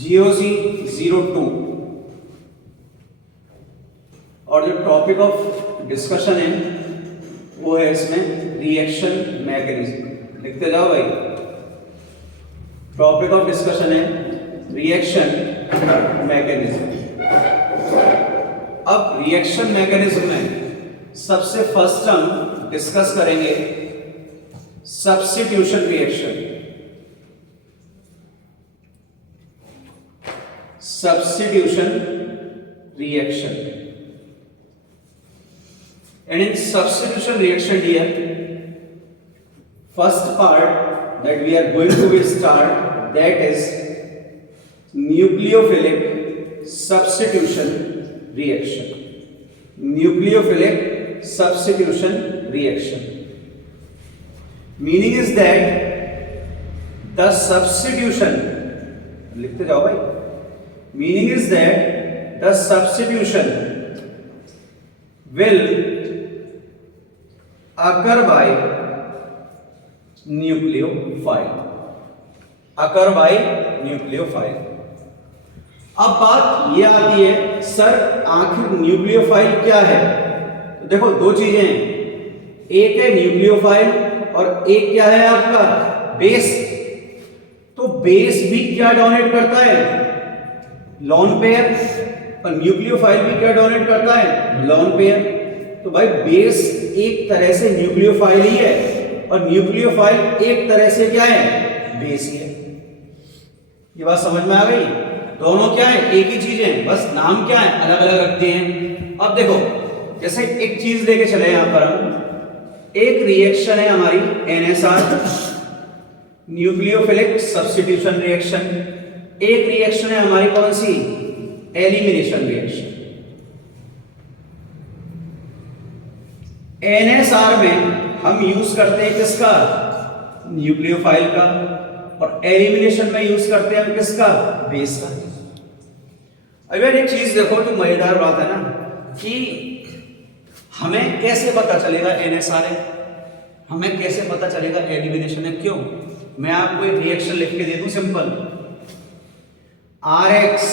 GOC02 और जो topic of discussion है वो है इसमें रिएक्शन मैकेनिज्म। लिखते जाओ भाई, टॉपिक ऑफ डिस्कशन है रिएक्शन मैकेनिज्म। अब रिएक्शन मैकेनिज्म में सबसे फर्स्ट हम डिस्कस करेंगे substitution reaction. Substitution reaction, and in substitution reaction here, first part that we are going to start, that is nucleophilic substitution reaction. Nucleophilic substitution reaction meaning is that the substitution, लिखते जाओ भाई, meaning is that the substitution will occur by nucleophile, occur by nucleophile। अब बात ये आती है, sir आखिर nucleophile क्या है? तो देखो दो चीजें हैं, एक है न्यूक्लियोफाइल और एक क्या है आपका बेस। तो बेस भी क्या डोनेट करता है? Lone pair. और न्यूक्लियोफाइल भी क्या डोनेट करता है? Lone pair. तो भाई बेस एक तरह से न्यूक्लियोफाइल ही है और न्यूक्लियोफाइल एक तरह से क्या है? बेस ही है। ये बात समझ में आ गई? दोनों क्या है? एक ही चीज है, बस नाम क्या है अलग अलग रखते हैं। अब देखो जैसे एक चीज लेके चले यहां पर हम, एक रिएक्शन है हमारी NSR, न्यूक्लियोफिलिक सब्स्टिट्यूशन रिएक्शन। एक रिएक्शन है हमारी कौन सी? Elimination reaction. NSR में हम यूज करते हैं किसका? न्यूक्लियोफाइल का। और एलिमिनेशन में यूज करते हैं हम किसका? बेस का। अब यार एक चीज देखो, जो मजेदार बात है ना कि हमें कैसे पता चलेगा NSR है, हमें कैसे पता चलेगा एलिमिनेशन है? क्यों? मैं आपको एक रिएक्शन लिख के दे दूं सिंपल, RX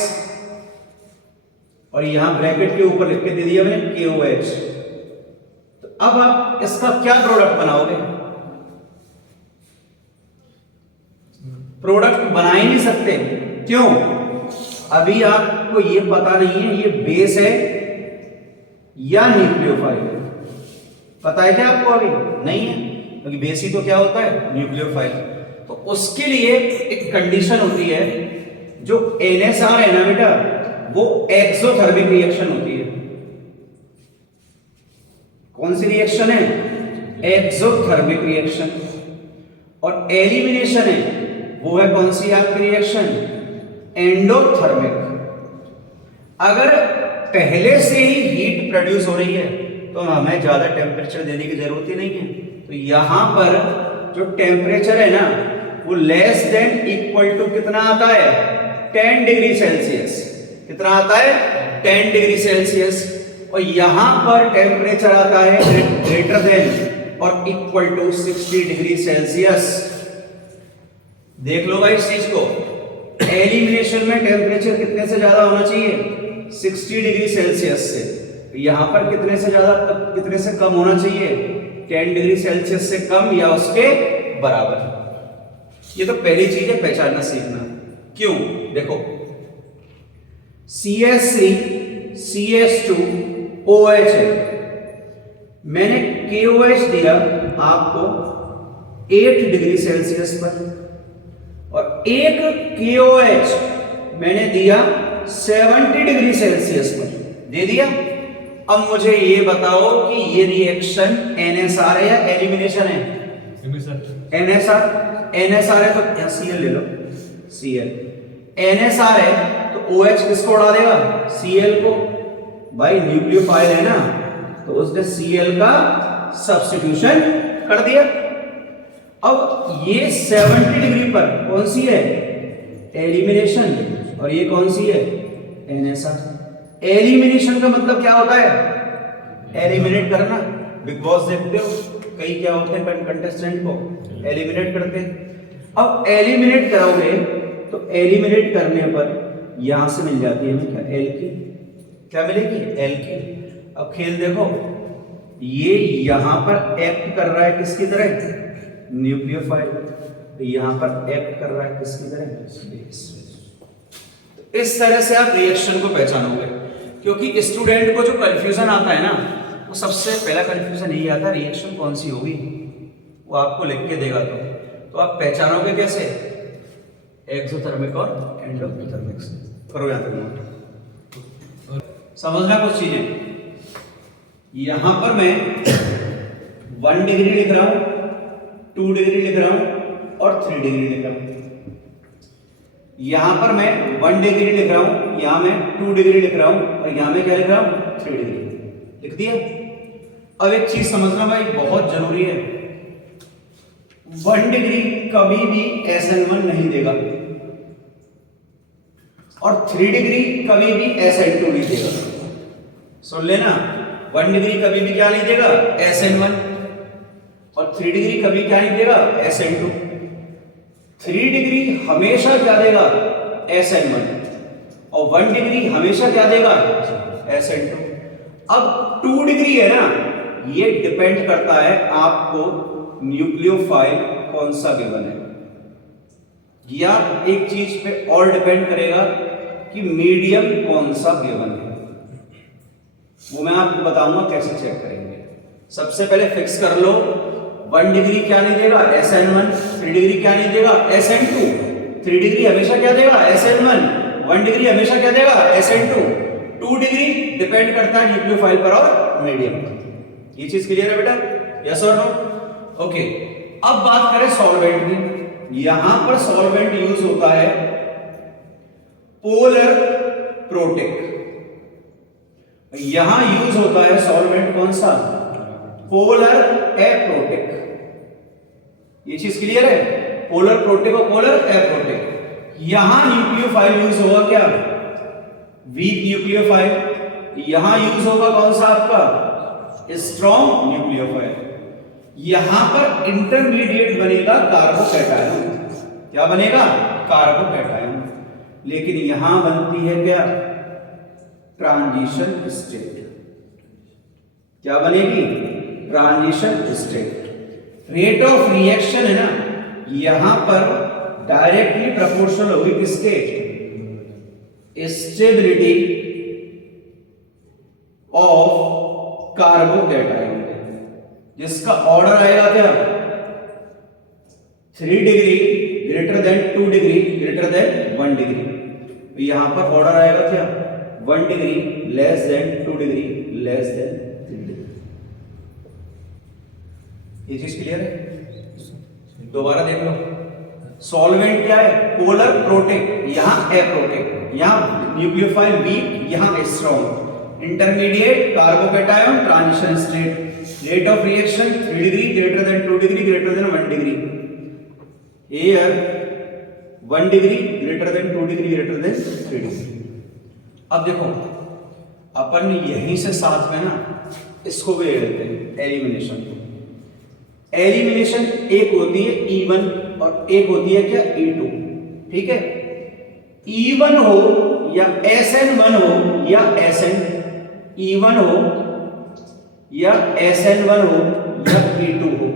और यहां ब्रैकेट के ऊपर लिख के दे दिया मैंने KOH। तो अब आप इसका क्या प्रोडक्ट बनाओगे? प्रोडक्ट बना ही नहीं सकते। क्यों? अभी आपको ये पता नहीं है ये बेस है या न्यूक्लियोफाइल है। पता है क्या आपको? अभी नहीं है, क्योंकि बेस ही तो क्या होता है? न्यूक्लियोफाइल। तो उसके लिए एक कंडीशन होती है, जो NSR है ना बेटा, वो एक्सोथर्मिक रिएक्शन होती है। कौन सी रिएक्शन है? Exothermic reaction. और एलिमिनेशन है वो है कौन सी आपकी रिएक्शन? एंडोथर्मिक। अगर पहले से ही हीट प्रोड्यूस हो रही है तो हमें ज्यादा टेम्परेचर देने की जरूरत ही नहीं है। तो यहां पर जो टेम्परेचर है ना वो लेस देन इक्वल टू कितना आता है? 10 डिग्री सेल्सियस। कितना आता है? 10 डिग्री सेल्सियस। और यहां पर टेम्परेचर आता है ग्रेटर देन और इक्वल टू 60 डिग्री सेल्सियस। देख लो भाई इस चीज को, एलिमिनेशन में टेम्परेचर कितने से ज्यादा होना चाहिए? 60 डिग्री सेल्सियस से। यहां पर कितने से ज्यादा, कितने से कम होना चाहिए? 10 डिग्री सेल्सियस से कम या उसके बराबर। ये तो पहली चीज है पहचानना सीखना। क्यों? देखो CH3 CH2 OH है, मैंने KOH दिया आपको 8 डिग्री सेल्सियस पर और एक KOH मैंने दिया 70 डिग्री सेल्सियस पर। दे दिया। अब मुझे ये बताओ कि ये रिएक्शन NSR है या एलिमिनेशन है? NSR है तो Cl ले लो, Cl। NSR है तो OH किसको उड़ा देगा? Cl को। भाई न्यूक्लियोफाइल है ना, तो उसने Cl का सब्स्टिट्यूशन कर दिया। अब ये 70 डिग्री पर कौन सी है? एलिमिनेशन। और ये कौन सी है? NSR। एलिमिनेशन का मतलब क्या होता है? एलिमिनेट करना। बिग बॉस देखते हो, कई क्या होते हैं कंटेस्टेंट को एलिमिनेट करते हैं। अब एलिमिनेट करोगे तो एलिमिनेट करने पर यहां से मिल जाती है हमें क्या, एल्कीन। क्या मिलेगी, एल्कीन। अब खेल देखो, ये यहां पर एक्ट कर रहा है किसकी तरह, न्यूक्लियोफाइल, तो यहां पर एक्ट कर रहा है किसकी तरह, बेस। तो इस तरह से आप रिएक्शन को पहचानोगे, क्योंकि स्टूडेंट को जो कंफ्यूजन आता है ना, वो सबसे पहला कंफ्यूजन यही आता है रिएक्शन कौन सी होगी, वो आपको लिख के देगा तो आप पहचानोगे कैसे, एक्सोथर्मिक और एंडोथर्मिक से। करो यहां तक समझना कुछ चीजें। यहां पर मैं 1 डिग्री लिख रहा हूं, 2 डिग्री लिख रहा हूं और 3 डिग्री लिख रहा हूं। यहां पर मैं 1 डिग्री लिख रहा हूं, यहां मैं 2 डिग्री लिख रहा हूं और यहां मैं क्या लिख रहा हूं, 3 डिग्री लिख दिया। अब एक चीज समझना भाई बहुत जरूरी है, 1 डिग्री कभी भी SN1 नहीं देगा और 3 डिग्री कभी भी SN2 नहीं देगा। सुन लेना, 1 डिग्री कभी भी क्या नहीं देगा, SN1, और 3 डिग्री कभी क्या नहीं देगा, SN2। 3 डिग्री हमेशा क्या देगा, SN1, और 1 डिग्री हमेशा क्या देगा, SN2। अब 2 डिग्री है ना, ये डिपेंड करता है आपको न्यूक्लियोफाइल कौन सा गिवन है, या एक चीज पे और डिपेंड करेगा कि मीडियम कौन सा गिवन है। वो मैं आपको बताऊंगा कैसे चेक करेंगे। सबसे पहले फिक्स कर लो, 1 डिग्री क्या नहीं देगा, SN1, 3 डिग्री क्या नहीं देगा, SN2, 3 डिग्री हमेशा क्या देगा, SN1, 1 डिग्री हमेशा क्या देगा, SN2, 2 डिग्री डिपेंड करता है न्यूक्लियोफाइल पर और मीडियम पर। ये चीज क्लियर है बेटा, यस और नो? ओके, अब बात करें सॉल्वेंट की। यहां पर सॉल्वेंट यूज होता है पोलर प्रोटिक, यहां यूज होता है सॉल्वेंट कौन सा, पोलर एप्रोटिक। ये चीज क्लियर है, पोलर प्रोटिक और पोलर एप्रोटिक। यहां न्यूक्लियोफाइल यूज होगा क्या, वीक न्यूक्लियोफाइल। यहां यूज होगा कौन सा आपका, स्ट्रॉन्ग न्यूक्लियोफाइल। यहां पर इंटरमीडिएट बनेगा कार्बोकैटायन। क्या बनेगा, कार्बोकैटायन। लेकिन यहां बनती है क्या, ट्रांजिशन स्टेट। क्या बनेगी, transition state. Rate of reaction है ना, यहां पर डायरेक्टली प्रोपोर्शनल होगी किसके, स्टेबिलिटी ऑफ कार्बोकैटायन, जिसका ऑर्डर आएगा क्या, 3 degree greater than 2 degree greater than 1 degree. तो यहां पर ऑर्डर आएगा क्या, 1 degree less than 2 degree less than 3 degree. ये चीज क्लियर है? दोबारा देख लो, सॉल्वेंट क्या है, पोलर प्रोटिक, यहां एप्रोटिक, यहां न्यूक्लियोफाइल वीक, यहां strong. Intermediate carbocation, transition state. Rate of reaction 3 degree greater than 2 degree greater than 1 degree. Here 1 degree greater than 2 degree greater than 3 degree. अब देखो, अपन यहीं से साथ में ना इसको भी ले लेते हैं, एलिमिनेशन। एलिमिनेशन एक होती है E1 और एक होती है क्या, E2। ठीक है, E1 हो या SN1 हो या E1 हो या SN1 हो या E2 हो,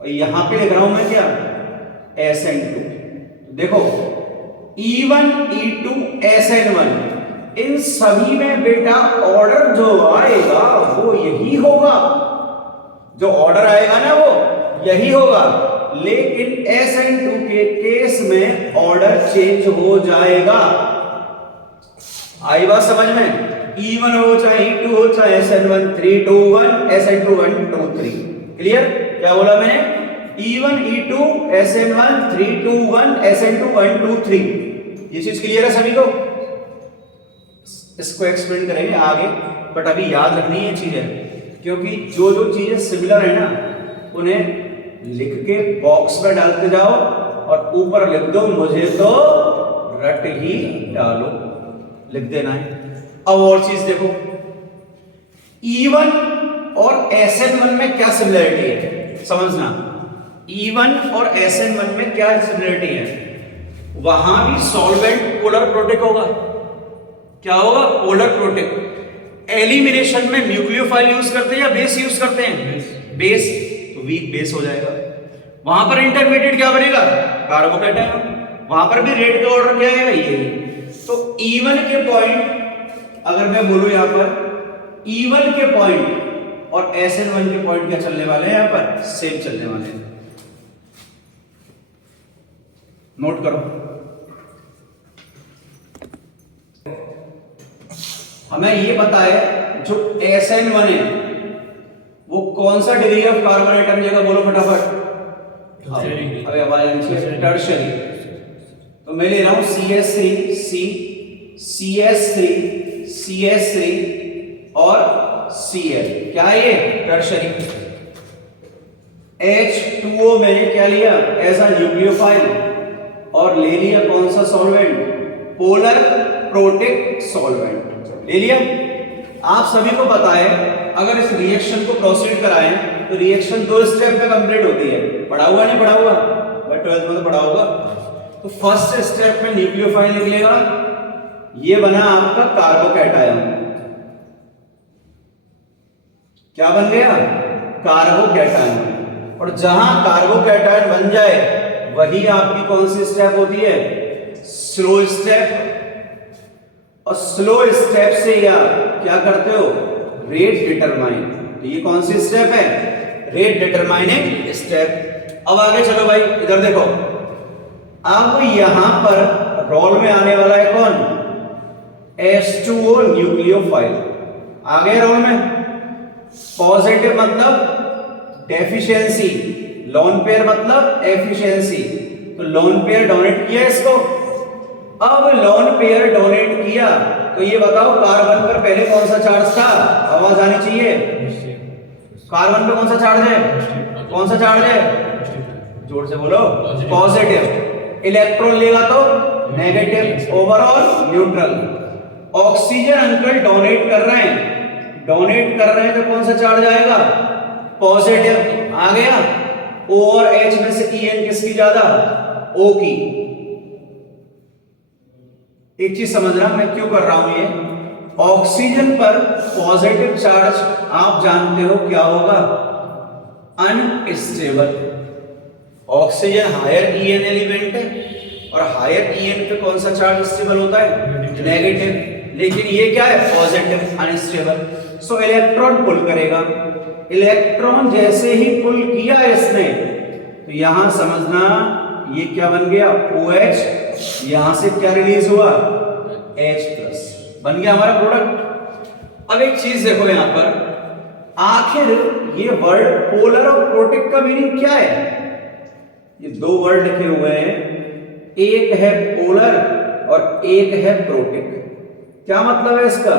और यहां पे लिख रहा हूं मैं क्या, SN2। देखो E1, E2, SN1, इन सभी में बेटा ऑर्डर जो आएगा वो यही होगा, जो ऑर्डर आएगा ना वो यही होगा। लेकिन SN2 के केस में ऑर्डर चेंज हो जाएगा। आई बात समझ में? E1 हो चाहे E2 हो चाहे SN1, 3 2 1, SN2 1 2 3। क्लियर? क्या बोला मैंने? E1 E2 SN1 3 2 1, SN2 1 2 3। ये चीज क्लियर है सभी को? इसको एक्सप्लेन करेंगे आगे, बट अभी याद रखनी है चीजें, क्योंकि जो जो चीजें सिमिलर है ना उन्हें लिख के बॉक्स में डालते जाओ और ऊपर लिख दो मुझे तो रट ही डालो, लिख देना है। अब और चीज देखो, E1 और SN1 में क्या सिमिलरिटी है समझना। E1 और SN1 में क्या सिमिलरिटी है? वहां भी सॉल्वेंट पोलर प्रोटिक होगा। क्या होगा? Polar protic. एलिमिनेशन में न्यूक्लियोफाइल यूज करते हैं या बेस यूज करते हैं? बेस। तो वीक बेस हो जाएगा। वहां पर इंटरमीडिएट क्या बनेगा? कार्बोकैटायन। वहां पर भी रेट का ऑर्डर क्या है? ये। तो E1 के पॉइंट अगर मैं बोलूं यहां पर E1 के पॉइंट और SN1 के पॉइंट क्या चलने वाले हैं? यहां पर सेम चलने वाले हैं। नोट करो। हमें ये पता है जो SN1 है वो कौन सा डिग्री ऑफ कार्बन एटम देगा? बोलो फटाफट। अबे आवाज आनी चाहिए। टर्शियरी। तो मैं ले रहा हूं CH3 C, CS3 CH3 और Cl। क्या है ये? टर्शियरी। H2O मैंने क्या लिया? एज अ न्यूक्लियोफाइल और ले लिया कौन सा सॉल्वेंट? पोलर प्रोटिक सॉल्वेंट ले लिया। आप सभी को पता है अगर इस रिएक्शन को प्रोसीड कराएं तो रिएक्शन 2 स्टेप में कंप्लीट होती है। पढ़ा हुआ नहीं पढ़ा हुआ? भाई 12th में तो पढ़ा होगा। तो फर्स्ट स्टेप में न्यूक्लियोफाइल निकलेगा, ये बना आपका कार्बोकैटायन। क्या बन गया? कार्बोकैटायन। और जहां कार्बोकैटायन बन जाए वही आपकी कौन सी स्टेप होती है? Slow step. और स्लो स्टेप से या क्या करते हो? Rate determine. तो ये कौन सी स्टेप है? Rate determining step. अब आगे चलो भाई, इधर देखो। अब यहां पर रोल में आने वाला है कौन? H2O न्यूक्लियोफाइल आ गए रोल में। पॉजिटिव मतलब डेफिशिएंसी, लोन पेयर मतलब एफिशिएंसी। तो लोन पेयर डोनेट किया इसको। अब लोन पेयर डोनेट किया तो ये बताओ कार्बन पर पहले कौन सा चार्ज था? आवाज आनी चाहिए। कार्बन पे कौन सा चार्ज है? कौन सा चार्ज है? जोर से बोलो। पॉजिटिव। इलेक्ट्रॉन लेगा तो negative. Overall neutral. Oxygen uncle donate कर रहे हैं, डोनेट कर रहे हैं तो कौन सा चार्ज आएगा? पॉजिटिव। आ गया। O और H में से En किसकी ज्यादा? O की। एक चीज समझना मैं क्यों कर रहा हूं ये। ऑक्सीजन पर पॉजिटिव चार्ज आप जानते हो क्या होगा? Unstable. Oxygen higher En element है और हायर En पे कौन सा चार्ज स्टेबल होता है? नेगेटिव। लेकिन ये क्या है? Positive, unstable. सो इलेक्ट्रॉन पुल करेगा। इलेक्ट्रॉन जैसे ही पुल किया इसने तो यहां समझना ये क्या बन गया? OH। यहां से क्या रिलीज हुआ? H+ बन गया हमारा प्रोडक्ट। अब एक चीज देखो यहां पर, आखिर ये वर्ड पोलर और प्रोटिक का मीनिंग क्या है? ये दो वर्ड लिखे हुए हैं, एक है पोलर और एक है प्रोटिक। क्या मतलब है इसका?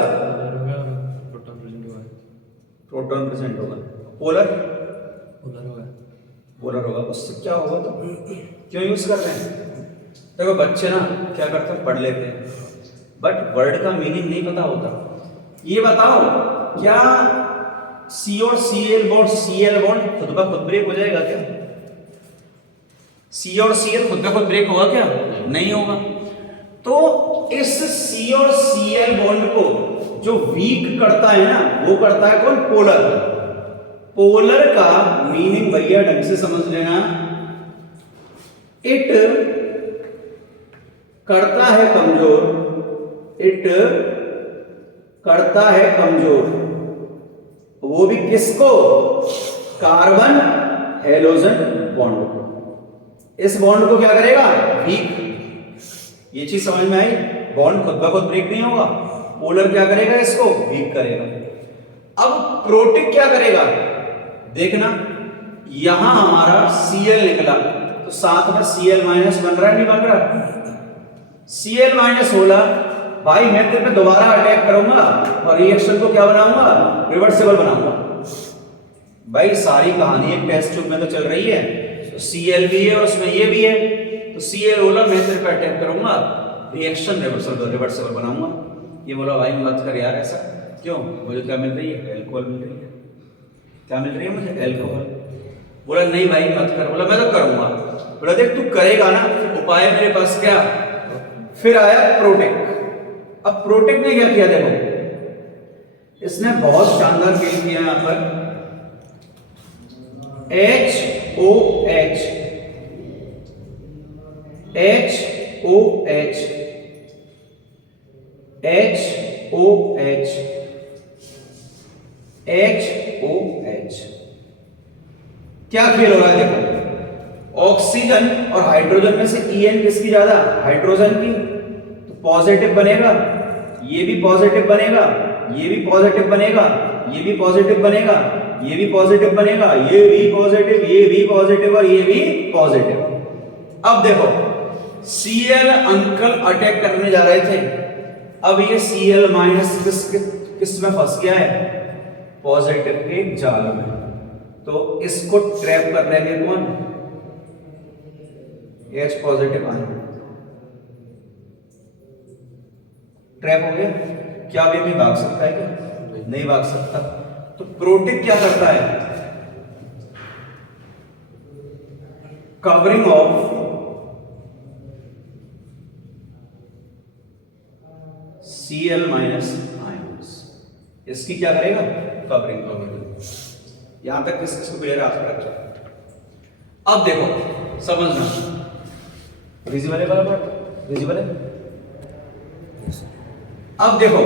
प्रोटॉन प्रेजेंट होगा। पोलर पोलर होगा। उससे क्या होगा? तो क्यों यूज कर रहे हैं? देखो बच्चे ना क्या करते हैं, पढ़ लेते हैं बट वर्ड का मीनिंग नहीं पता होता। ये बताओ क्या C और Cl बॉन्ड खुद ब खुद ब्रेक हो जाएगा क्या? C और Cl खुद ब खुद ब्रेक होगा क्या? नहीं होगा। तो इस C और Cl बॉन्ड को जो वीक करता है ना वो करता है कौन? पोलर। पोलर का मीनिंग भैया ढंग से समझ लेना, इट करता है कमजोर, इट करता है कमजोर। वो भी किसको? कार्बन हेलोजन बॉन्ड को। इस बॉन्ड को क्या करेगा? वीक। ये चीज समझ में आई? बॉन्ड खुद ब खुद ब्रेक नहीं होगा। पोलर क्या करेगा? इसको वीक करेगा। अब प्रोटिक क्या करेगा? देखना, यहां हमारा Cl निकला तो साथ में Cl- बन रहा है नहीं बन रहा? Cl- होला भाई, मैं तेरे पे दोबारा अटैक करूंगा और रिएक्शन को क्या बनाऊंगा? रिवर्सिबल बनाऊंगा। भाई सारी कहानी एक टेस्ट ट्यूब में तो चल रही है, तो Cl भी है और उसमें ये भी है, तो Cl बोला मैं तेरे पे अटैक करूंगा, रिएक्शन रिवर्सिबल बनाऊंगा। ये बोला भाई मत कर यार ऐसा। क्यों? मुझे क्या मिल रही है? एल्कोहल मिल रही है। क्या मिल रही है मुझे? एल्कोहल। बोला नहीं भाई मत कर, बोला मैं तो करूंगा। बोला देख तू करेगा ना, उपाय मेरे पास क्या। फिर आया प्रोटेक। अब प्रोटेक ने क्या किया, देखो इसने बहुत शानदार खेल किया यहां पर। HOH HOH HOH HOH क्या खेल हो रहा है देखो, ऑक्सीजन और हाइड्रोजन में से EN किसकी ज्यादा, हाइड्रोजन की, तो पॉजिटिव बनेगा, ये भी पॉजिटिव बनेगा, ये भी पॉजिटिव बनेगा, ये भी पॉजिटिव बनेगा, ये भी पॉजिटिव बनेगा, ये भी पॉजिटिव, ये भी पॉजिटिव और ये भी पॉजिटिव। अब देखो Cl अंकल अटैक करने जा रहे थे, अब ये Cl माइनस किस में फंस गया है, पॉजिटिव के जाल में, तो इसको ट्रैप कर लेंगे कौन, H पॉजिटिव आयन। ट्रैप हो गया, क्या अभी भी भाग सकता है क्या, नहीं भाग सकता। तो प्रोटेक क्या करता है, covering of Cl minus ions, इसकी क्या करेगा, कवरिंग करेगा। यहां तक किस किसको क्लियर आप रखो। अब देखो समझना, विजिबल है वाला पार्ट, विजिबल है। अब देखो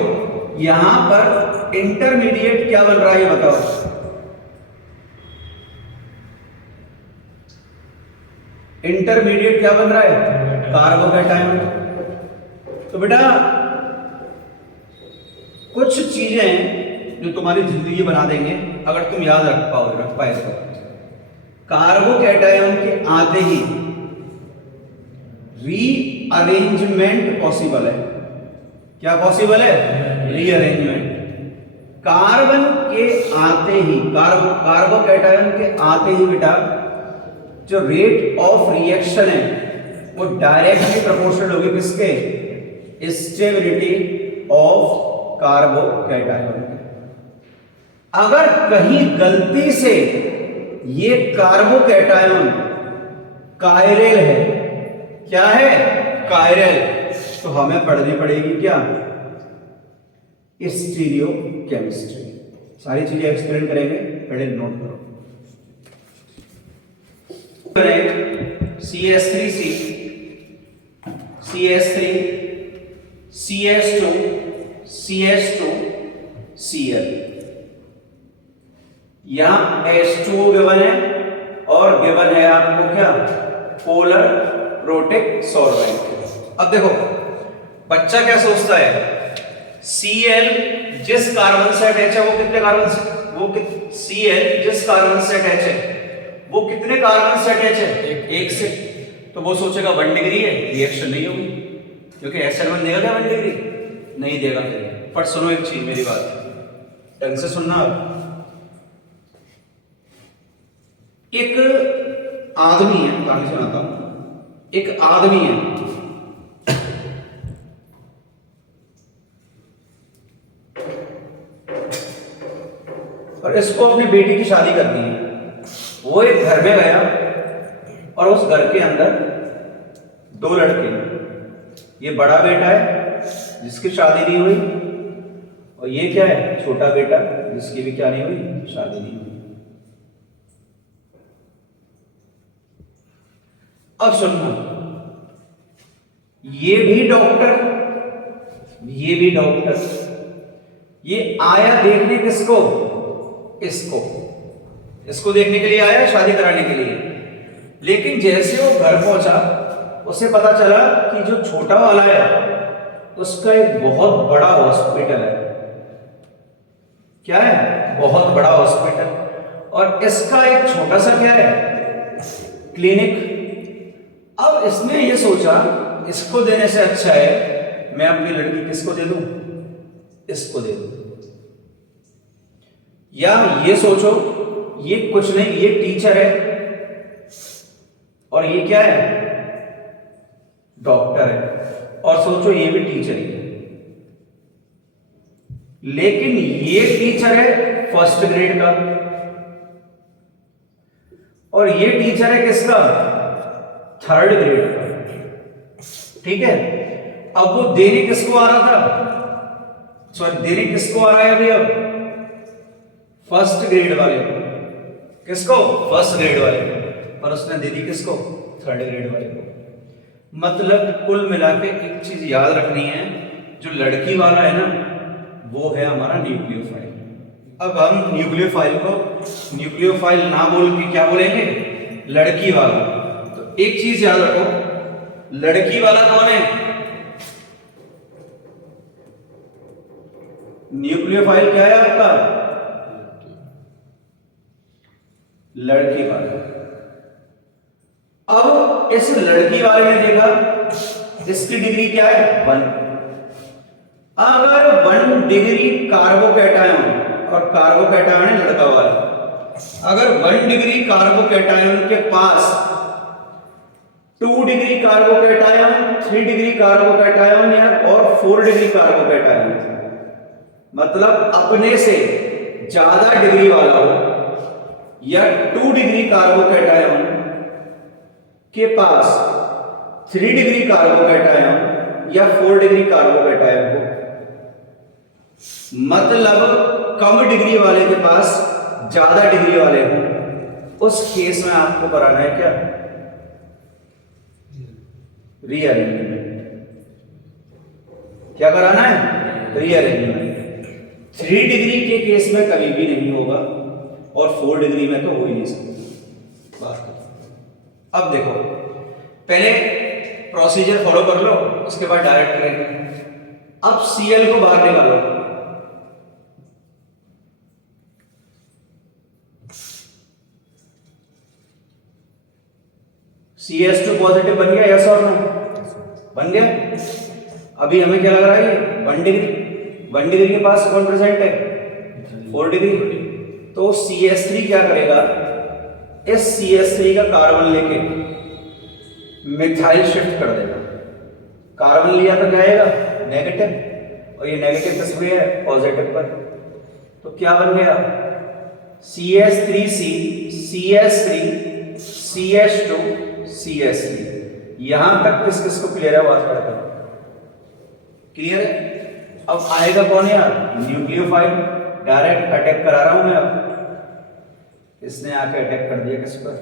यहां पर इंटरमीडिएट क्या बन रहा है ये बताओ, इंटरमीडिएट क्या बन रहा है, कार्बोकैटायन। तो बेटा कुछ चीजें जो तुम्हारी जिंदगी बना देंगे अगर तुम याद रख पाए तो। कार्बोकैटायन के आते ही रीअरेंजमेंट पॉसिबल है, क्या पॉसिबल है, रीअरेंजमेंट। कार्बन के आते ही, कार्बोकैटायन के आते ही बेटा जो रेट ऑफ रिएक्शन है वो डायरेक्टली प्रोपोर्शनल होगी किसके, स्टेबिलिटी ऑफ कार्बोकैटायन। अगर कहीं गलती से ये कार्बोकैटायन कायरल है, क्या है, कायरल, तो हमें पढ़नी पड़ेगी क्या, स्टीरियोकेमिस्ट्री। सारी चीजें एक्सप्लेन करेंगे, पहले नोट करो। CS3C CS3 CS2 CS2 Cl, यहां H2O गिवन है और गिवन है आपको क्या, पोलर प्रोटेक सॉल्वेंट। अब देखो बच्चा क्या सोचता है, Cl जिस कार्बन से अटैच है वो कितने कार्बन से, Cl जिस कार्बन से अटैच है वो कितने कार्बन से अटैच है, एक से। तो वो सोचेगा 1 डिग्री है, रिएक्शन नहीं होगी, क्योंकि SN1 देगा क्या 1 डिग्री, नहीं देगा। पर सुनो एक चीज, मेरी बात ढंग से सुनना। एक आदमी है, कहानी सुनाता हूं। एक आदमी है, और इसको अपनी बेटी की शादी करनी है। वो एक घर में गया और उस घर के अंदर 2 लड़के हैं। ये बड़ा बेटा है जिसकी शादी नहीं हुई, और ये क्या है, छोटा बेटा जिसकी भी क्या नहीं हुई, शादी नहीं हुई। अब सुनना, ये भी डॉक्टर, ये भी डॉक्टर, ये आया देखने किसको, इसको देखने के लिए आया, शादी कराने के लिए। लेकिन जैसे वो घर पहुंचा उसे पता चला कि जो छोटा वाला है उसका एक बहुत बड़ा हॉस्पिटल है। क्या है, बहुत बड़ा हॉस्पिटल, और इसका एक छोटा सा क्या है, क्लिनिक। अब इसने ये सोचा इसको देने से अच्छा है मैं अपनी लड़की किसको दे दूं, इसको दे दूं। या ये सोचो ये कुछ नहीं, ये टीचर है और ये क्या है, डॉक्टर है, और सोचो ये भी टीचर ही है। लेकिन ये टीचर है 1st ग्रेड का और ये टीचर है किसका, थर्ड ग्रेड का, ठीक है। अब वो देने किसको आ रहा था, सॉरी देने किसको आ रहा है अभी, अब फर्स्ट ग्रेड वाले को, किसको, फर्स्ट ग्रेड वाले को, पर उसने दे दी किसको, थर्ड ग्रेड वाले को। मतलब कुल मिला के एक चीज याद रखनी है, जो लड़की वाला है ना वो है हमारा न्यूक्लियोफाइल। अब हम न्यूक्लियोफाइल ना बोल के क्या बोलेंगे, लड़की वाला। तो एक चीज याद रखो, लड़की वाला कौन है, न्यूक्लियोफाइल क्या है आपका, लड़की वाला। अब इस लड़की वाले ने देखा इसकी डिग्री क्या है, 1। अगर 1 डिग्री कार्बोकैटायन, और कार्बोकैटायन है लड़का वाला, अगर 1 डिग्री कार्बोकैटायन के पास 2 डिग्री कार्बोकैटायन, 3 डिग्री कार्बोकैटायन या और 4 डिग्री कार्बोकैटायन, मतलब अपने से ज्यादा डिग्री वाला हो, या 2 डिग्री कार्बोकैटायन के पास 3 डिग्री कार्बोकैटायन या 4 डिग्री कार्बोकैटायन हो, मतलब कम डिग्री वाले के पास ज्यादा डिग्री वाले हो, उस केस में आपको कराना है क्या, रीअरेंजमेंट। क्या कराना है, रीअरेंजमेंट। 3 डिग्री के केस में कभी भी नहीं होगा और 4 डिग्री में तो हो ही नहीं सकता। बात करो, अब देखो पहले प्रोसीजर फॉलो कर लो, उसके बाद डायरेक्ट करेंगे। अब Cl को बाहर निकालो, CH2 पॉजिटिव बन गया, यस और नो, बन गया। अभी हमें क्या लग रहा है, ये 1 डिग्री, 1 डिग्री के पास कौन प्रेजेंट है, 4 डिग्री। तो CH3 क्या करेगा, इस CH3 का कार्बन लेके मिथाइल शिफ्ट कर देगा। कार्बन लिया तो क्या आएगा, नेगेटिव, और ये नेगेटिव किस पे है, पॉजिटिव पर। तो क्या बन गया, CH3C, CH3, CH2, CH3। यहां तक किस किस को क्लियर है, बात करता हूं, क्लियर है। अब आएगा कौन यार, न्यूक्लियोफाइल। डायरेक्ट अटैक करा रहा हूं मैं, अब इसने आके अटैक कर दिया किस पर,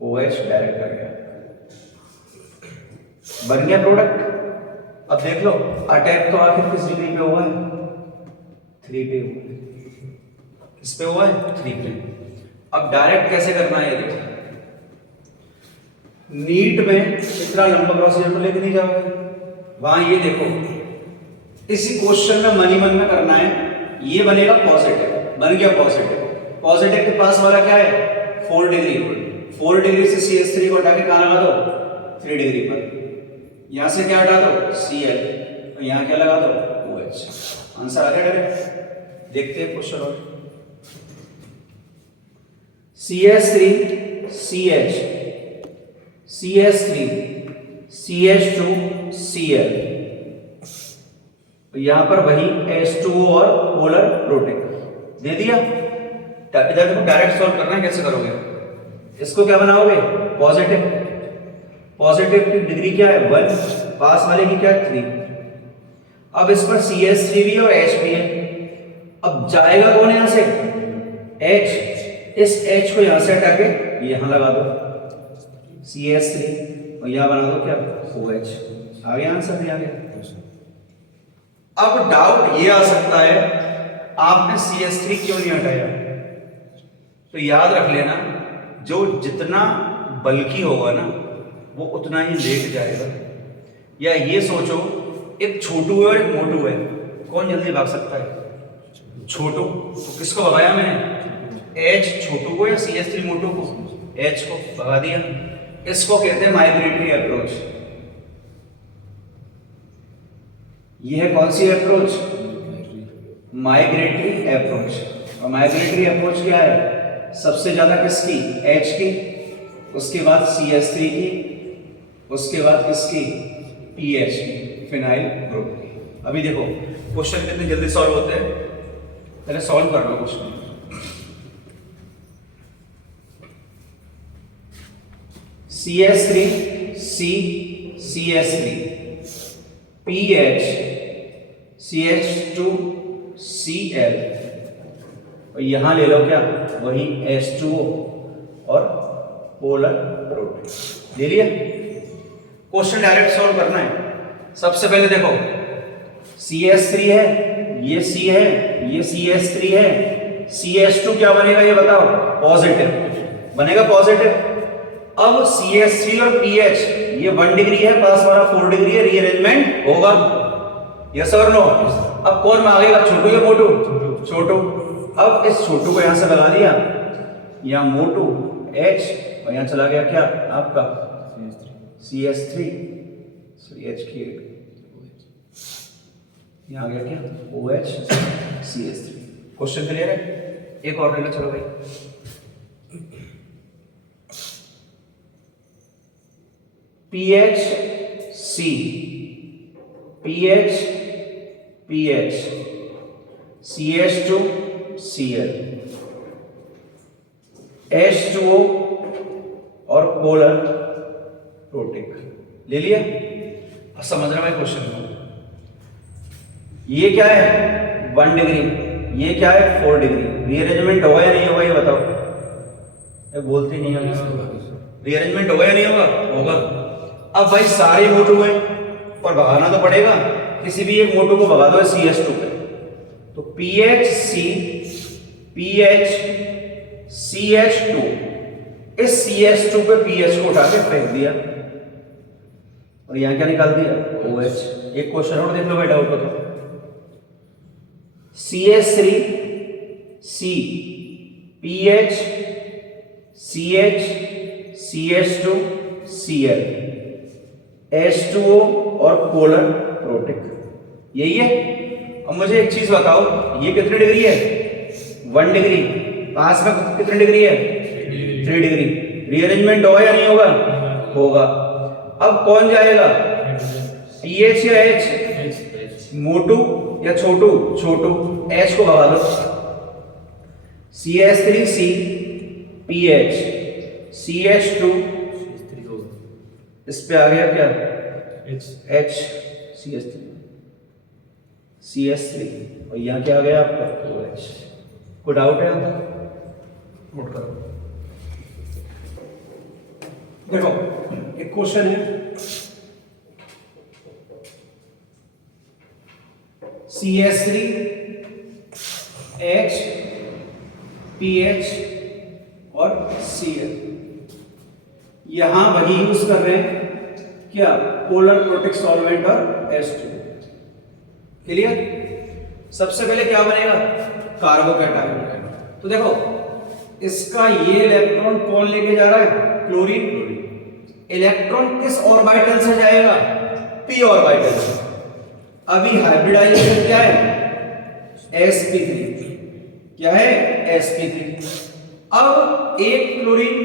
OH डायरेक्ट कर गया, बन गया प्रोडक्ट। अब देख लो अटैक तो आखिर किस डिग्री पे हुआ है, 3 पे हुआ है। किस पे हुआ है, 3 पे। अब डायरेक्ट कैसे करना है, ये देखो, नीट में इतना लंबा प्रोसीजर तो लेके नहीं जाओगे, वहां ये देखो इसी क्वेश्चन में मन ही मन में करना है। ये बनेगा पॉजिटिव, बन गया पॉजिटिव। पॉजिटिव के पास वाला क्या है, 4 डिग्री। 4 डिग्री से CH3 को हटा के कहां लगा दो, 3 डिग्री पर। यहां से क्या हटा दो, Cl, और यहां क्या लगा दो, OH। आंसर आ गया डायरेक्ट। देखते हैं क्वेश्चन और, CH3, CH, CH3, CH2, Cl, यहां पर वही H2O और पोलर प्रोटीन दे दिया। इधर देखो डायरेक्ट सॉल्व करना है, कैसे करोगे, इसको क्या बनाओगे, पॉजिटिव। पॉजिटिव की डिग्री क्या है, 1, पास वाले की क्या है, 3। अब इस पर CH3 भी और H भी है। अब जाएगा कौन यहां से, H, इस H को यहां से हटा के यहां लगा दो, CH3, और यहां बना दो क्या, OH। आ गया आंसर, नहीं आ गया। अब डाउट ये आ सकता है आपने CH3 क्यों नहीं हटाया, तो याद रख लेना जो जितना बल्कि होगा ना वो उतना ही लेट जाएगा। या ये सोचो एक छोटू है और एक मोटू है, कौन जल्दी भाग सकता है, छोटू। तो किसको भगाया मैंने, H छोटू को या CH3 मोटू को, H को भगा दिया। इसको कहते हैं माइग्रेटरी अप्रोच। ये है कौन सी अप्रोच, माइग्रेटरी अप्रोच। और माइग्रेटरी अप्रोच क्या है, सबसे ज्यादा किसकी, H की, उसके बाद CH3 की, उसके बाद किसकी, PH की, फिनाइल ग्रुप की। अभी देखो क्वेश्चन कितने जल्दी सॉल्व होते हैं, पहले सॉल्व कर लो question. CH3 C CH3 PH CH2 Cl और यहां ले लो क्या, वही H2O और पोलर प्रोटीन ले लिया। क्वेश्चन डायरेक्ट सॉल्व करना है। सबसे पहले देखो CH3 है, ये C है, ये CH3 है, CH2 क्या बनेगा ये बताओ, पॉजिटिव बनेगा, पॉजिटिव। अब CH3 और PH ये 1 डिग्री है, पास वाला 4 डिग्री है, रीअरेंजमेंट होगा, यस और नो। अब कौन मांगेगा, छोटू या मोटू, छोटू। अब इस छोटू को यहां से लगा दिया, यहां मोटू H और यहां चला गया क्या आपका CH3 CH3 यहां आ गया क्या OH CH3। क्वेश्चन क्लियर है। एक और ले लो, चलो भाई। PH C PH PH CH2 Cl H2O और पोलर प्रोटीन ले लिया। अब समझ रहे हैं क्वेश्चन को। ये क्या है 1 डिग्री, ये क्या है 4 डिग्री, रीअरेंजमेंट होगा या नहीं होगा ये बताओ, ये बोलते नहीं है, रीअरेंजमेंट होगा या नहीं होगा, होगा। अब भाई सारे मोटू हैं पर भगाना तो पड़ेगा, किसी भी एक मोटू को भगा दो CH2 पे, तो PHC PH CH2, इस CH2 पे PH को उठा के फेंक दिया और यहां क्या निकाल दिया OH। एक क्वेश्चन और देख लो भाई, डाउट हो तो। CH3 C PH CH CH2 Cl H2O और पोलर प्रोटीन, यही है। अब मुझे एक चीज बताओ, ये कितनी डिग्री है 1 डिग्री, पास में कितनी डिग्री है 3 डिग्री, रीअरेंजमेंट होगा या नहीं होगा, होगा। अब कौन जाएगा PH या H, मोटू या छोटू, छोटू, H को भगा दो, CH3C PH CH2 इस पे आ गया क्या H CH3 और यहां क्या आ गया आपका OH। कोई डाउट है यहां तक, नोट करो। देखो एक क्वेश्चन है, CH3 H PH और Cl, यहां वही यूज कर रहे हैं क्या, पोलर प्रोटीन सॉल्वेंट और H2। क्लियर। सबसे पहले क्या बनेगा कार्बोकैटायन। तो देखो इसका ये इलेक्ट्रॉन कौन लेके जा रहा है, क्लोरीन। इलेक्ट्रॉन किस ऑर्बिटल से जाएगा, p ऑर्बिटल से। अभी हाइब्रिडाइजेशन क्या है sp3, क्या है sp3। अब एक क्लोरीन,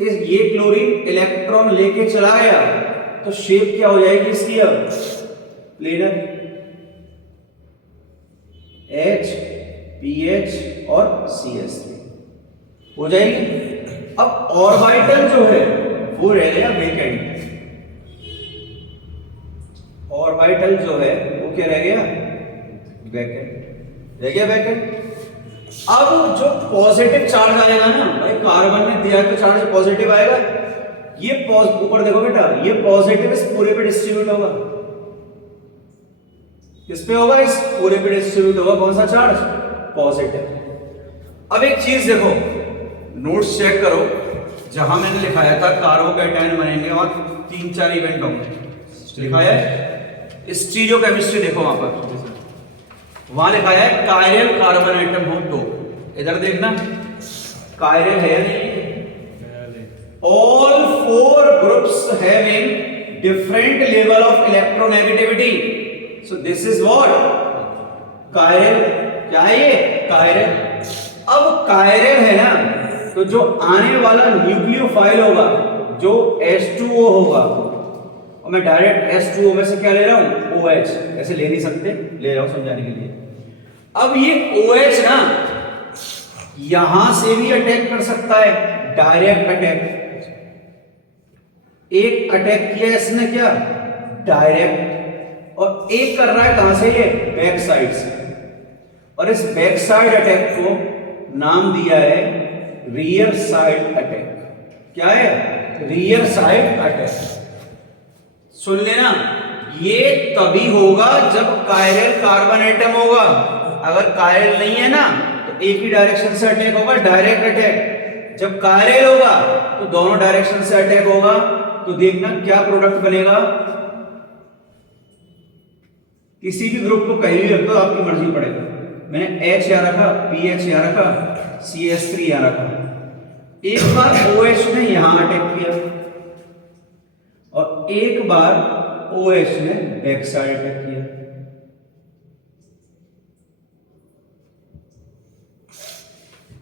ये क्लोरीन इलेक्ट्रॉन लेके चला गया तो शेप क्या हो जाएगी इसकी, अब प्लेनर, H PH और CH3 हो जाएगी। अब ऑर्बिटल जो है वो रह गया वेकेंट, ऑर्बिटल जो है वो क्या रह गया वैकेंट, रह गया वैकेंट। अब जो पॉजिटिव चार्ज आएगा ना भाई, कार्बन ने दिया तो चार्ज पॉजिटिव आएगा, ये ऊपर देखो बेटा, ये पॉजिटिव इस पूरे पे डिस्ट्रीब्यूट होगा, किस पे होगा, इस पूरे पे डिस्ट्रीब्यूट होगा, कौन सा चार्ज पॉजिटिव। अब एक चीज देखो, नोट्स चेक करो, जहां मैंने लिखाया था कार्बोकैटायन बनेंगे वहां 3-4 इवेंट होंगे, लिखाया है स्टीरियोकेमिस्ट्री, देखो वहां पर, वहां लिखाया है कायरल कार्बन एटम हो तो, इधर देखना कायरल है या नहीं, all 4 groups having different level of electronegativity, so this is what chiral, क्या है ये chiral। अब chiral है ना, तो जो आने वाला न्यूक्लियोफाइल होगा जो H2O होगा, और मैं डायरेक्ट H2O में से क्या ले रहा हूं OH, ऐसे ले नहीं सकते, ले रहा हूं समझाने के लिए। अब ये OH ना यहां से भी अटैक कर सकता है, डायरेक्ट अटैक, एक अटैक किया इसने क्या, डायरेक्ट, और एक कर रहा है कहां से, ये बैक साइड से। और इस बैक साइड अटैक को नाम दिया है रियर साइड अटैक। क्या है, रियर साइड अटैक। सुन लेना, ये तभी होगा जब कायरल कार्बन एटम होगा। अगर कायरल नहीं है ना तो एक ही डायरेक्शन से अटैक होगा, डायरेक्ट अटैक। जब कायरल होगा तो दोनों डायरेक्शन से अटैक होगा। तो देखना क्या प्रोडक्ट बनेगा। किसी भी ग्रुप को कहीं भी रख दो, आपकी मर्जी पड़ेगा। मैंने H यहाँ रखा, PH यहाँ रखा, CH3 यहाँ रखा। एक बार OH ने यहां अटैक किया और एक बार OH ने बैक साइड अटैक किया।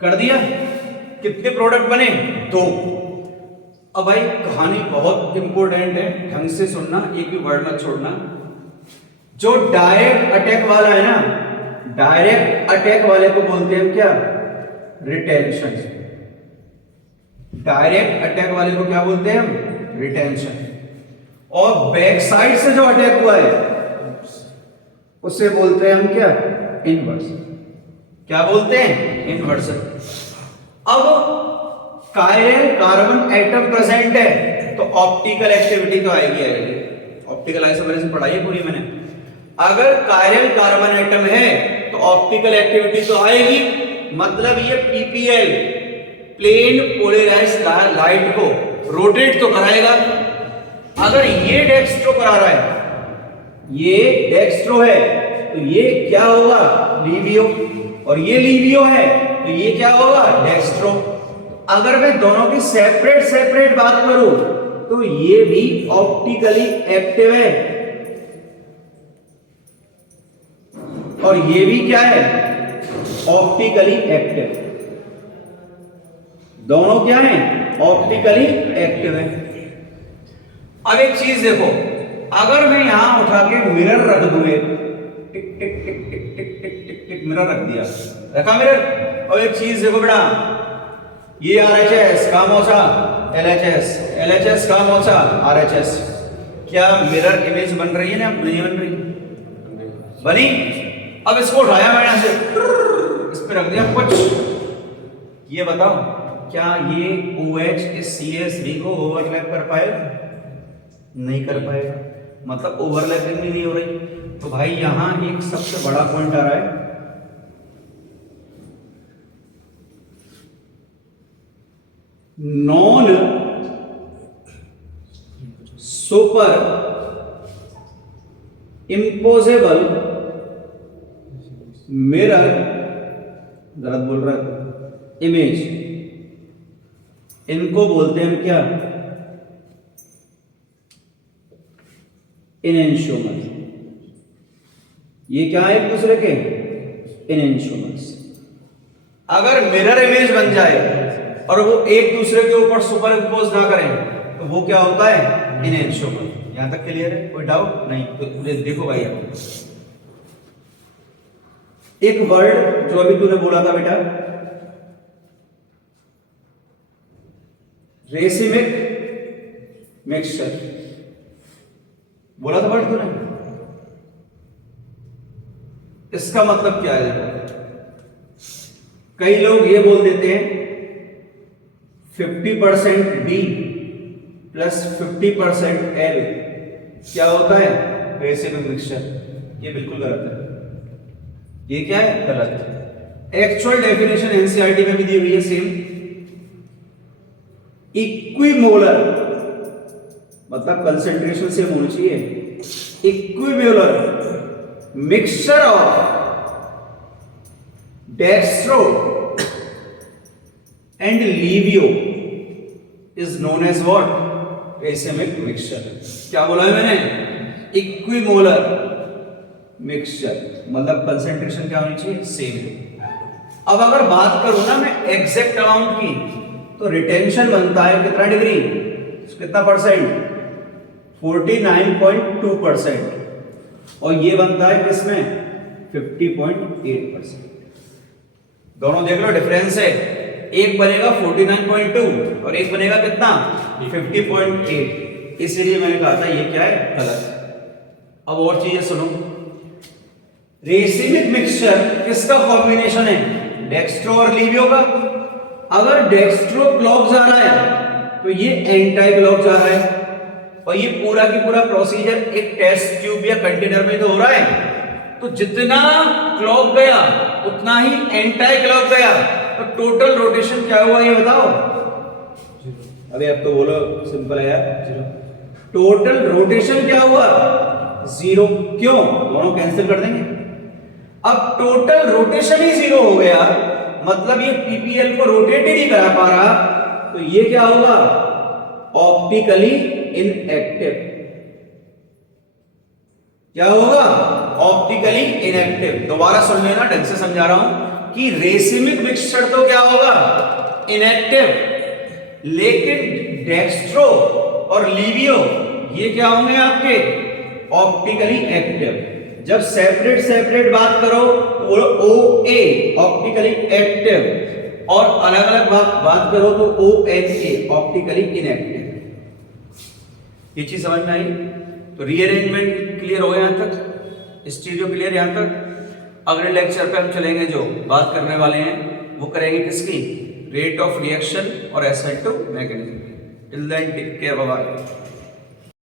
कर दिया। कितने प्रोडक्ट बने, 2। अब भाई कहानी बहुत इंपॉर्टेंट है, ढंग से सुनना, एक भी वर्ड मत छोड़ना। जो डायरेक्ट अटैक वाला है ना, डायरेक्ट अटैक वाले को बोलते हैं क्या, रिटेंशन। डायरेक्ट अटैक वाले को क्या बोलते हैं हम, रिटेंशन। और बैक साइड से जो अटैक हुआ है उसे बोलते हैं हम क्या, इन्वर्सन। क्या बोलते हैं, इन्वर्सन। अब कायरल कार्बन एटम प्रेजेंट है तो ऑप्टिकल एक्टिविटी तो आएगी। ऑप्टिकल आइसोमेरिज्म पढ़ाई है पूरी मैंने। अगर कायरल कार्बन एटम है तो ऑप्टिकल एक्टिविटी तो आएगी। मतलब ये पीपीएल, प्लेन पोलराइज्ड लाइट को रोटेट तो कराएगा। अगर ये डेक्स्ट्रो करा रहा है, ये डेक्स्ट्रो है, तो ये क्या होगा, लीवियो। और ये लीवियो है तो ये क्या होगा, डेक्स्ट्रो। अगर मैं दोनों की सेपरेट सेपरेट बात करूं तो ये भी ऑप्टिकली एक्टिव है और ये भी क्या है, ऑप्टिकली एक्टिव। दोनों क्या हैं, ऑप्टिकली एक्टिव है। अब एक चीज देखो, अगर मैं यहां उठा के मिरर रख दूं, टिक टिक टिक टिक टिक टिक टिक टिक मिरर रख दिया, रखा मिरर। और एक चीज देखो बेटा, ये RHS काम होता, LHS, LHS काम होता, RHS। क्या मिरर इमेज बन रही है ना, नहीं बन रही, बनी। अब इसको उठाया मैंने ऐसे, इस पे रख दिया कुछ। ये बताओ क्या ये OH इस CH3 को ओवरलैप कर पाएगा, नहीं कर पाएगा। मतलब ओवरलैपिंग नहीं हो रही। तो भाई यहां एक सबसे बड़ा पॉइंट आ रहा है, नॉन सुपर इम्पोजेबल मिरर, गलत बोल रहा है, इमेज, इनको बोलते हैं क्या, इनेंशियोमर्स। ये क्या है एक दूसरे के, इनेंशियोमर्स। अगर मिरर इमेज बन जाए और वो एक दूसरे के ऊपर सुपर इम्पोज ना करें तो वो क्या होता है, इनेंशियोमर। यहां तक क्लियर है, कोई डाउट नहीं। तो देखो भाई, एक वर्ड जो अभी तूने बोला था बेटा, रेसिमिक मिक्सचर, बोला था वर्ड तूने। इसका मतलब क्या है, कई लोग ये बोल देते हैं 50% D प्लस 50% L क्या होता है, रेसिमिक मिक्सचर। ये बिल्कुल गलत है। ये क्या है, गलत। एक्चुअल डेफिनेशन एनसीईआरटी में भी दी हुई है सेम। इक्विमोलर मतलब कंसेंट्रेशन सेम होनी चाहिए। Equimolar mixture of dextro and laevo is known as what, racemic mixture. क्या बोला है मैंने, इक्विमोलर मिक्सचर, मतलब कंसेंट्रेशन क्या होनी चाहिए, सेम। अब अगर बात करूं ना मैं एग्जैक्ट अमाउंट की, तो रिटेंशन बनता है कितना डिग्री, कितना परसेंट, 49.2%। और ये बनता है किसमें, 50.8%। दोनों देख लो डिफरेंस है, एक बनेगा 49.2 और एक बनेगा कितना, 50.8। इसीलिए मैंने कहा था ये क्या है, गलत। अब और चीजें सुनो। रेसिमिक मिक्सचर किसका कॉम्बिनेशन है, डेक्स्ट्रो और लीवियो का। अगर डेक्स्ट्रो क्लॉक जा रहा है तो ये एंटी क्लॉक जा रहा है, और ये पूरा की पूरा प्रोसीजर एक टेस्ट ट्यूब या कंटेनर में तो हो रहा है। तो जितना क्लॉक गया उतना ही एंटी क्लॉक गया, तो टोटल रोटेशन क्या हुआ ये बताओ। अबे अब तो बोलो, सिंपल है यार, टोटल रोटेशन क्या हुआ, 0। क्यों, दोनों कैंसिल कर देंगे। अब टोटल रोटेशन ही 0 हो गया, मतलब ये पीपीएल को रोटेट ही नहीं करा पा रहा, तो ये क्या होगा, ऑप्टिकली इनएक्टिव। क्या होगा, ऑप्टिकली इनएक्टिव। दोबारा सुन लेना, ढंग से समझा रहा हूं कि रेसिमिक मिक्सचर तो क्या होगा, इनएक्टिव, लेकिन डेक्स्ट्रो और लीवियो ये क्या होंगे आपके, ऑप्टिकली एक्टिव। जब सेपरेट सेपरेट बात करो तो ओ ए ऑप्टिकली एक्टिव, और अलग अलग बात करो तो O H A optically inactive. ये चीज समझ में आई। तो रीअरेंजमेंट क्लियर हो गया यहां तक, स्टीरियो क्लियर यहां तक। अगले लेक्चर पे हम चलेंगे, जो बात करने वाले हैं वो करेंगे किसकी, रेट ऑफ रिएक्शन और SN2 mechanism. Till then take care, bye bye.